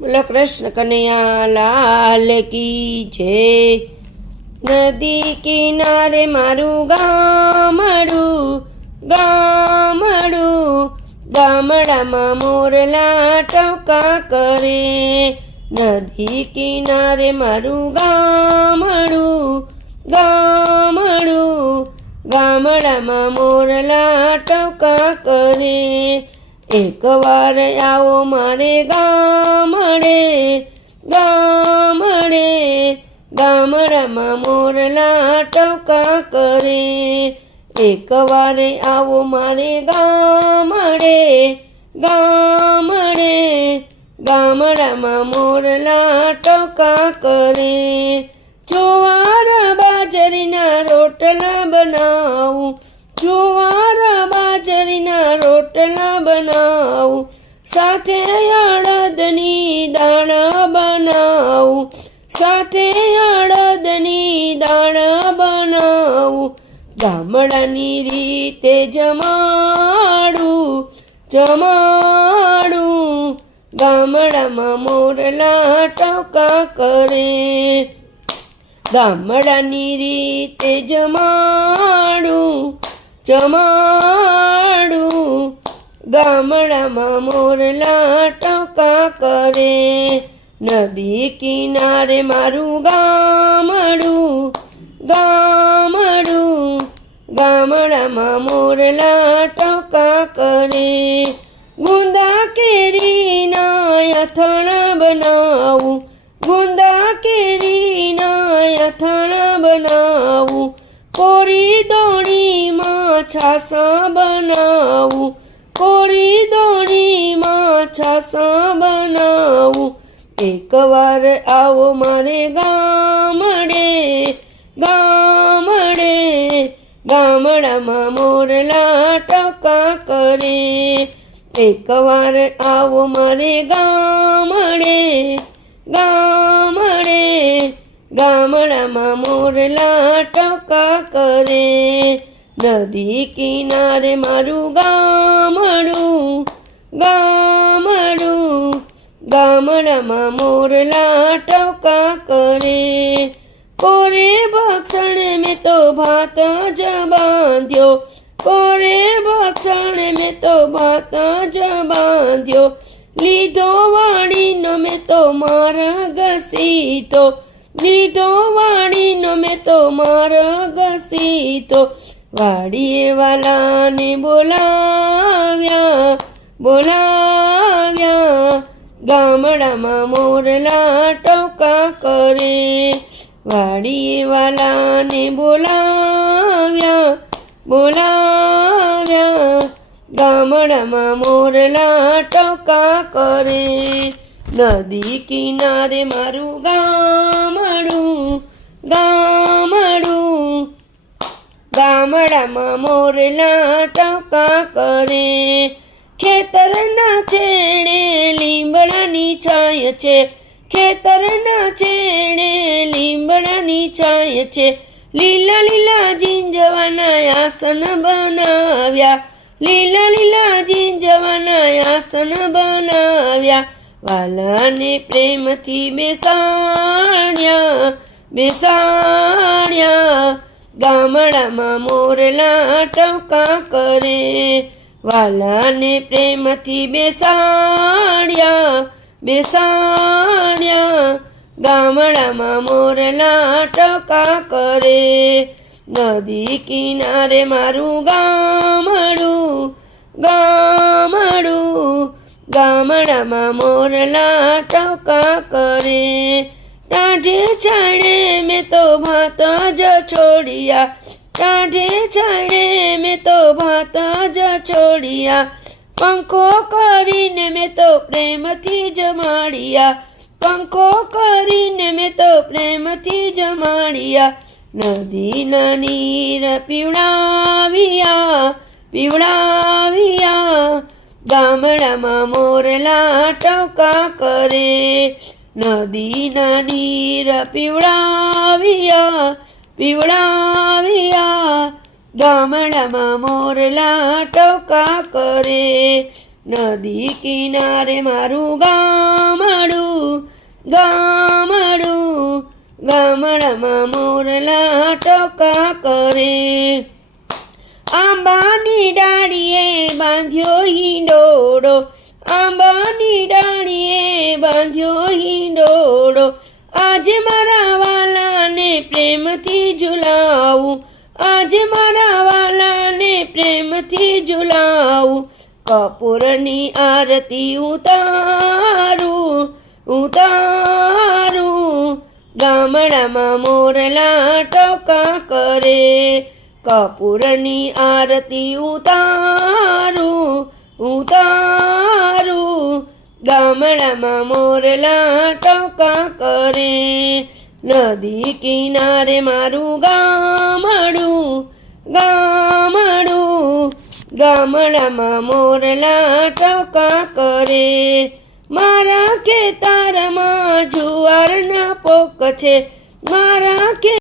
બોલો કૃષ્ણ કનૈયા લાલ કી જય. નદી કિનારે મારું ગામડું ગામડું. ગામડામાં મોરલા ટવકા કરે. નદી કિનારે મારું ગામડું ગામડું. ગામડામાં મોરલા ટવકા કરે. એકવાર આવો મારે ગામડે ગામડે, ગામડામાં મોરલા ટવકા કરે. એકવાર આવો મારે ગામડે ગામડે, ગામડામાં મોરલા ટવકા કરે. જોવાર બાજરીના રોટલા બનાવું ચોવાર રોટલા બનાવું, સાથે અડદની દાણા બનાવું, સાથે અડદની દાણા બનાવું. ગામડાની રીતે જમાડું જમાડું. ગામડામાં મોરલા ટકા કરે. ગામડાની રીતે જમાડું જમાડું. ગામડામાં મોરલા ટકા કરે. નદી કિનારે મારું ગામડું ગામડું. ગામડામાં મોરલા ટકા કરે. ગુંદા કેરીના અથાણા બનાવું. ગુંદા કેરીના અથાણા બનાવું. કોરી દોણીમાં છાસા બનાવું કોરી દોણીમાં છાસા બનાવું એકવાર આવો મારે ગામડે ગામડે, ગામડામાં મોરલા ટકા કરે. એકવાર આવો મારે ગામડે ગામડે, ગામડામાં મોરલા ટકા કરે. નદી કિનારે મારું ગામડું ગામડું, ગામડામાં મોરલા ટકા કરે. કોરે ભક્ષણ મેં તો ભાત જ બાંધ્યો, કોરે ભક્ષણ મેં તો ભાત જ બાંધ્યો. લીધો વાણીનો મેં તો માર ઘસીતો લીધો વાણીનો મેં તો માર ઘસીતો વાડીએ વાલાને બોલાવ્યા બોલાવ્યા. ગામડામાં મોરલા ટોકા કરે. વાડીવાલાને બોલાવ્યા બોલાવ્યા. ગામડામાં મોરલા ટોકા કરે. નદી કિનારે મારું ગામડું ગામડું. ગામડામાં મોરલા ટકા કરે. ખેતરના છેડે લીંબડાની છાય છે. ખેતરના છેડે લીંબડાની છાય છે. લીલા લીલા જીંજવાના આસન બનાવ્યા. લીલા લીલા જીંજવાના આસન બનાવ્યા. વાલાને પ્રેમથી બેસાણ્યા બેસાડ્યા. ગામડામાં મોરલા ટકા કરે. વાલાને પ્રેમથી બેસાડ્યા બેસાડ્યા. ગામડામાં મોરલા ટકા કરે. નદી કિનારે મારું ગામડું ગામડું. ગામડામાં મોરલા ટકા કરે. ટાઢે છાણે મેં તો ભાત જ છોડ્યા. ટાઢે છાણે મેં તો ભાત જ છોડ્યા પંખો કરીને મેં તો પ્રેમથી જમાડ્યા પંખો કરીને મેં તો પ્રેમથી જમાડ્યા નદીના નીર પીવડાવ્યા પીવડાવ્યા. ગામડામાં મોરલા ટકા કરે. નદીના નીર પીવડાવ્યા પીવડાવ્યા. ગામડામાં મોરલા ટોકા કરે. નદી કિનારે મારું ગામડું ગામડું. ગામડામાં મોરલા ટોકા કરે. આંબાની ડાળીએ બાંધ્યો હિંડોડો આંબાની ડાળીએ બાંધ્યો હિંડોળો. આજે મારા વાલાને પ્રેમથી ઝુલાવું. આજે મારા વાલાને પ્રેમથી ઝુલાવું. કપૂરની આરતી ઉતારું ઉતારું. ગામડામાં મોરલા ટકા કરે. કપૂરની આરતી ઉતારું ઉતારું. ગામડામાં મોરલા ટોકા કરે નદી કિનારે મારું ગામડું ગામડું. ગામડામાં મોરલા ટોકા કરે મારા ખેતરમાં જુવારના પોક છે. મારા ખે